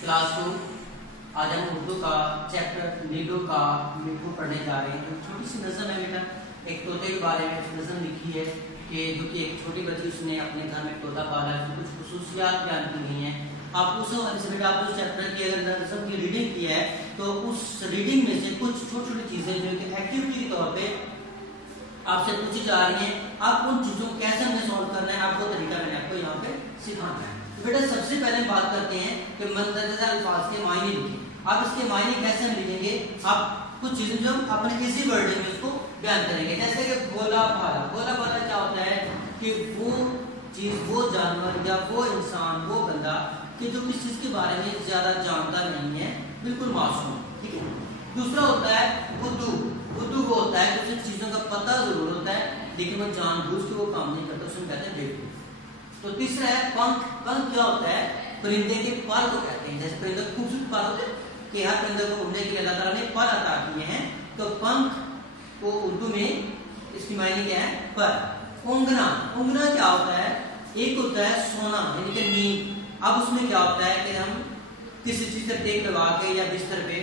Class 2 आज हम उर्दू का चैप्टर नीडो का मिठू पढ़ने जा रहे हैं। तो छोटी सी नज़म है बेटा, एक तोते के बारे में नज़म लिखी है कि जो कि एक छोटी बच्ची उसने अपने घर में तोता पाला है, कुछ खुसूसियात बयान की गई हैं। आप उस बेटा आप उस चैप्टर की अगर नज़म की रीडिंग की है तो उस रीडिंग में से कुछ छोटी छोटी चीज़ें जो कि एक्टिविटी के तौर पर आपसे पूछी जा रही हैं, आप उन चीज़ों को कैसे हमें सॉल्व करना है, आपको तरीका मैंने आपको यहाँ पे सिखाना है। तो बेटा सबसे पहले बात करते हैं कि मंदरजा अल्फाज के मायने लिखें। आप इसके मायने कैसे हम लिखेंगे, आप कुछ चीज़ें जो अपने इजी वर्डिंग में उसको बयान करेंगे। जैसे कि भोला भाला, भोला भाला क्या होता है कि वो चीज़, वो जानवर या वो इंसान, वो बंदा कि जो किसी चीज़ के बारे में ज़्यादा जानता नहीं है, बिल्कुल मासूम, ठीक है। दूसरा होता है बुद्धू, बुद्धू वो होता है कि चीज़ों का पता जरूर होता है लेकिन वो जानबूझ के वो काम नहीं करता, उसमें कहते हैं बेवकूफ। तो तीसरा है पंख, पंख क्या होता है, परिंदे के पर को कहते हैं। जैसे परिंदे खूबसूरत पर होते हैं कि हर परिंदे को उड़ने के लिए अल्लाह ताला ने पर अता किए हैं, तो पंख को उर्दू में इसकी मायने क्या है, पर। ऊँघना, ऊँघना क्या होता है, एक होता है सोना यानी कि नींद। अब उसमें क्या होता है कि हम किसी चीज़ से टेक लगा के या बिस्तर पे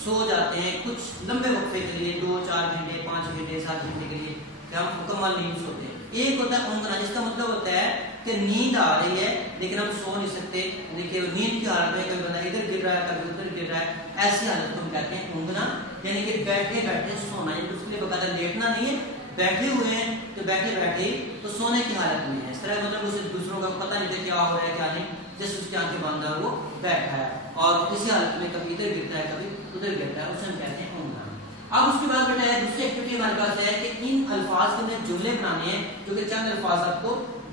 सो जाते हैं कुछ लंबे वक्फे के लिए, 2-4 घंटे, 5 घंटे, 7 घंटे के लिए, हम मुकम्मल नींद सोते हैं। एक होता है ऊँघना, जिसका मतलब होता है कि नींद आ रही है लेकिन हम सो नहीं सकते, यानी कि नींद की हालत में कभी बंदा इधर गिर रहा है कभी उधर गिर रहा है, ऐसी हालत को हम कहते हैं ऊँघना। यानी कि बैठे बैठे सोना, यानी उसके लिए बकायदा लेटना नहीं है, बैठे हुए हैं तो बैठे बैठे तो सोने की हालत में है। इस तरह मतलब उसे दूसरों का पता नहीं था क्या हो रहा है क्या नहीं, जैसे उसकी आंखें बंद है वो बैठा है और इसी हालत में कभी इधर गिरता है कभी उधर गिरता है, उसे हम कहते हैं ऊँघना। अब उसके बाद बेटा है दूसरी एक्टिविटी हमारे पास है कि इन अल्फाज के अंदर जुमले बनाने हैं, जो कि चंद अल्फाज आपको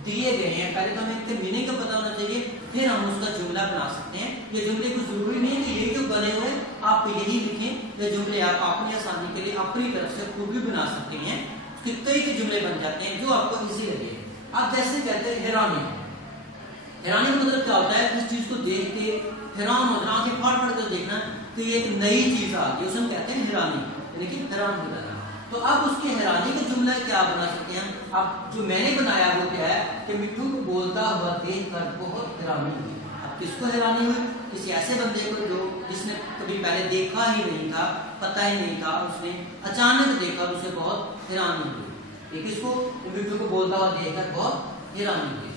दिए गए हैं। पहले तो हमें इनके मीनिंग का पता होना चाहिए, फिर हम उसका जुमला बना सकते हैं। ये जुमले को जरूरी नहीं है कि ये जो बने हुए आप यही लिखें, ये जुमले आप अपनी आसानी के लिए अपनी तरफ से खुद भी बना सकते हैं। कई के जुमले बन जाते हैं जो आपको इजी लगे। आप जैसे कहते हैं हैरानी, हैरानी का मतलब क्या होता है, इस चीज को देख के हैरान हो जाना, आंखें फाड़ फाड़ कर देखना कि ये एक नई चीज आ गई, उसे हम कहते हैं हैरानी, यानी कि हैरान हो जाना। तो आप उसकी हैरानी का जुमला क्या बना सकते हैं, आप जो मैंने बनाया वो क्या है कि मिट्टू को बोलता हुआ देख कर बहुत हैरानी हुई। अब किसको हैरानी हुई, किसी ऐसे बंदे को जो जिसने कभी पहले देखा ही नहीं था, पता ही नहीं था, उसने अचानक देखा और उसे बहुत हैरानी हुई। किसको, मिट्टू को बोलता हुआ देखकर बहुत हैरानी हुई।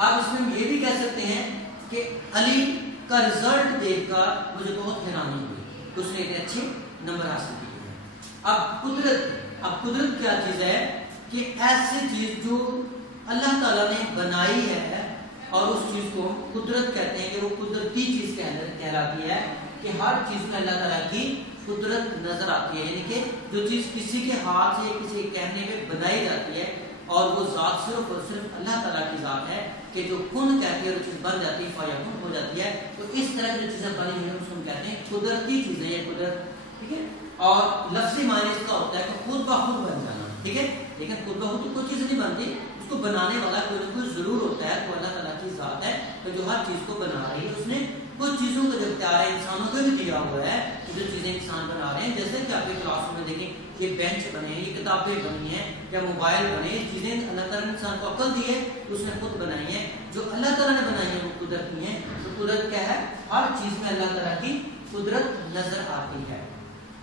आप इसमें ये भी कह सकते हैं कि अली का रिजल्ट देखकर मुझे बहुत हैरानी हुई, उसने इतने अच्छे नंबर हासिल किए। अब कुदरत, अब कुदरत क्या चीज है कि ऐसी चीज जो अल्लाह ताला ने बनाई है और उस चीज को कुदरत कहते हैं कि वो कुदरती चीज कहलाती है कि हर चीज में अल्लाह ताला की कुदरत नजर आती है। यानी कि जो चीज किसी के हाथ से किसी के कहने पे बनाई जाती है और वो जात सिर्फ और सिर्फ अल्लाह ताला की जात है कि जो कुन कहती है वो चीज बन जाती है, फयकुन हो जाती है। तो इस तरह की जो चीजें बनी हुई है उसको हम कहते हैं कुदरती चीजें, ये कुदरत, ठीक है। और लफ्ज़ी माने इसका होता है कि खुद ब खुद बन जाना, ठीक है। लेकिन खुद ब खुद तो कोई चीज नहीं बनती, उसको बनाने वाला कोई ना कोई जरूर होता है, तो अल्लाह ताला की जात है तो जो हर चीज को बना रही है। उसने कुछ चीजों का जो इख्तियार है इंसानों को भी दिया हुआ है, जो चीजें इंसान बना रहे हैं। जैसे कि आपके क्लास में देखें, ये बेंच बने हैं, ये किताबें बनी हैं या मोबाइल बने, ये चीजें अल्लाह ताला ने इंसान को अक्ल दी है, उसने खुद बनाई है। जो अल्लाह ताला ने बनाई है वो कुदरती है। तो कुदरत क्या है, हर चीज में अल्लाह ताला की कुदरत नजर आती है।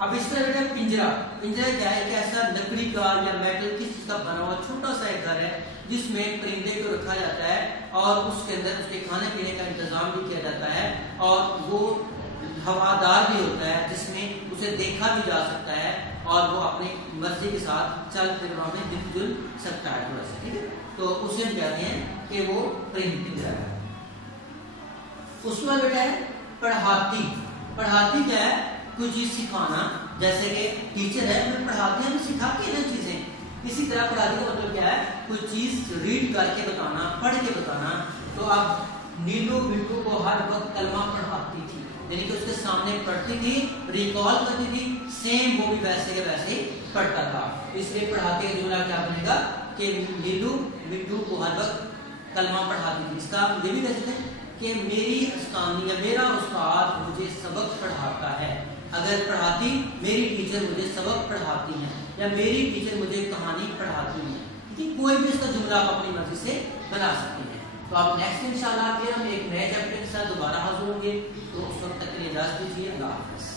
अब इस तरह बेटा पिंजरा, पिंजरा क्या है कि ऐसा लकड़ी का या मेटल किस चीज का बना हुआ छोटा सा एक घर है जिसमें परिंदे को रखा जाता है और उसके अंदर उसके खाने पीने का इंतजाम भी किया जाता है और वो हवादार भी होता है जिसमें उसे देखा भी जा सकता है और वो अपनी मर्जी के साथ चल फिर में हिल जुल सकता है थोड़ा सा, ठीक है। तो उसे हम कहते हैं कि वो पिंजरा है। उसके बाद बेटा है पढ़ाती, पढ़ाती क्या है, कोई चीज सिखाना। जैसे कि टीचर है हमें पढ़ाते हैं, हमें सिखाते हैं ना चीजें, इसी तरह पढ़ाने का मतलब क्या है, कोई चीज रीड करके बताना, पढ़ के बताना। तो अब नीलू बिट्टू को हर वक्त कलमा पढ़ाती थी, यानी कि उसके सामने पढ़ती थी, रिकॉल करती थी, सेम वो भी वैसे के वैसे पढ़ता था। इसलिए पढ़ाते का जुमला क्या बनेगा कि नीलू बिट्टू को हर वक्त कलमा पढ़ाती थी। इसका आप ये भी कह सकते हैं कि मेरी उस्तानी या मेरा उस्ताद मुझे सबक पढ़ाता है। अगर पढ़ाती, मेरी टीचर मुझे सबक पढ़ाती हैं या मेरी टीचर मुझे कहानी पढ़ाती है, ठीक है। कोई भी इसका जुमला आप अपनी मर्जी से बना सकते हैं। تو اب نیکسٹ انشاءاللہ پھر ہم ایک نئے چیپٹر کے ساتھ دوبارہ حاضر ہوں گے، تو اس وقت تک کے لیے اجازت دیجیے، اللہ حافظ۔